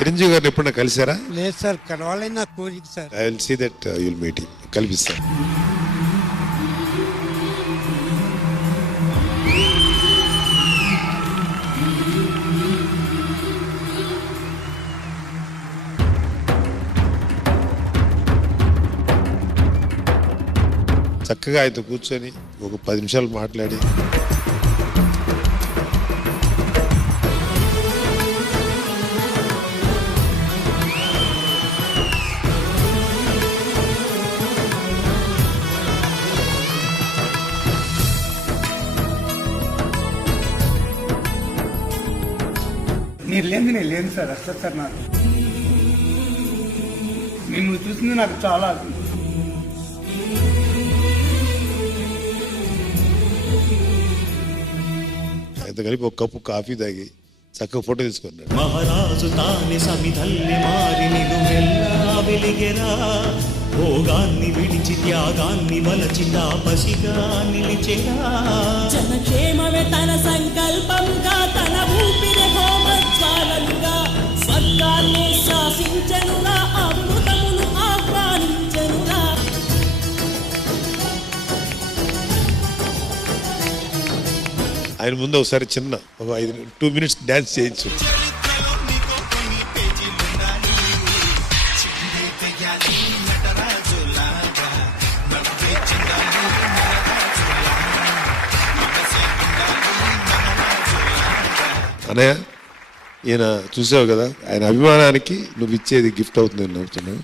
చిరంజీవి గారిని ఎప్పుడన్నా కలిసారా? లేదు సార్, కలవాలని నా కోరిక sir. I will see that you'll meet him. కల్పిస్తాను. చక్కగా ఆయనతో కూర్చొని ఒక 10 నిమిషాలు మాట్లాడి మీరు లేని నేను లేను సార్. అసలు సార్ నాకు మిమ్మల్ని చూసింది నాకు చాలా ఆయనతో కలిపి ఒక కప్పు కాఫీ తాగి చక్కగా ఫోటో తీసుకున్నాడు. మహారాజు తాని సమిధల్లి మారి నిలువెల్లా వెలిగెరా, భోగాన్ని విడిచి త్యాగాన్ని వలచి తాపసిగా నిలిచెరా. జనక్షేమమే తన సంకల్పంగా, తన ఊపిరి హోమజ్వాలలుగా, స్వర్గాన్ని శాసించనురా, అమృతమును ఆహ్వానించనురా. ఆయన ముందు ఒకసారి చిన్న ఒక 2 minutes డ్యాన్స్ చేయించు. అన్నయ్య, ఈయన చూసావు కదా, ఆయన అభిమానానికి నువ్వు ఇచ్చేది గిఫ్ట్ అవుతుంది నడుచున్నావు.